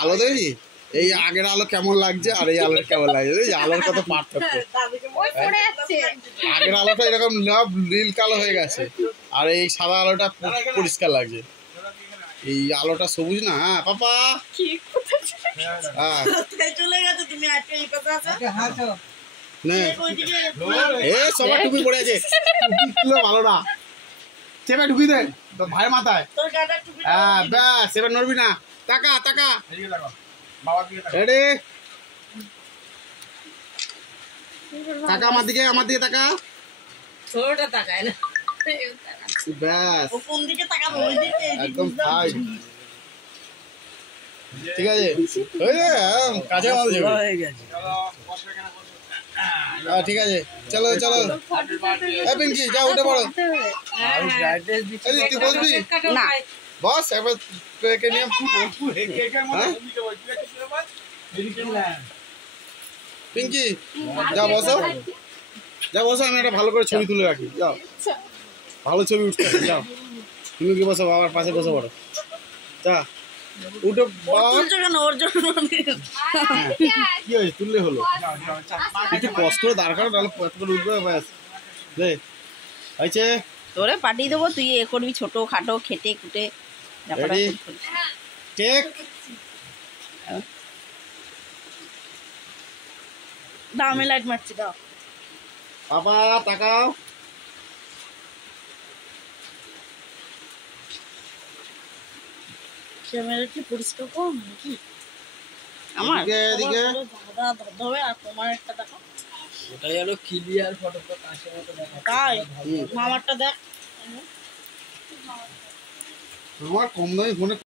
আলো দেখি এই আগের আলো কেমন লাগছে আর এই আলোর কেমন লাগছে, এই আলোর কত পার্থক্য। আগের আলোটা এরকম নীল কালো হয়ে গেছে আর এই সাদা আলোটা পরিষ্কার লাগছে। এই আলোটা সবুজ না। হ্যাঁ পাপা সবার টুপি পড়ে আছে, ভালো না চেপে ঢুকি দেন তোর ভাইয়ের মাথায়। হ্যাঁ ব্যাস এবার নড়বি না, টাকা টাকা রেডি টাকা আমার দিকে টাকা ব্যাস একদম ফাইন ঠিক আছে কাছে ঠিক আছে চলো চলো পিঙ্কি যা উঠে পড়ো। তুই বসবি না বস একবার পিঙ্কি যা বসো আমি একটা ভালো করে ছবি তুলে রাখি। যাও ভালো ছবি উঠতে যাও, তুমি কি বসো বাবার পাশে বসে পড়ো। যা উঠে কি হয়েছে তুললে হলো, একটু কষ্ট করে দরকার নাহলে উঠবে ব্যাস হয়েছে। তোরে পাঠিয়ে দেবো, তুই এ করবি ছোট খাটো খেটে খুটে। দাও আমি লাইট মারছি, দাও বাবা তাকাও। ক্যামেরা কি পরিষ্কার কম নাকি আমার? এদিকে ধবে আর তোমার একটা দেখো, ওটা যেন ক্লিয়ার ফটোটা কাছে মতো দেখা। তাই মামারটা দেখ। আমার কম দামি ফোনে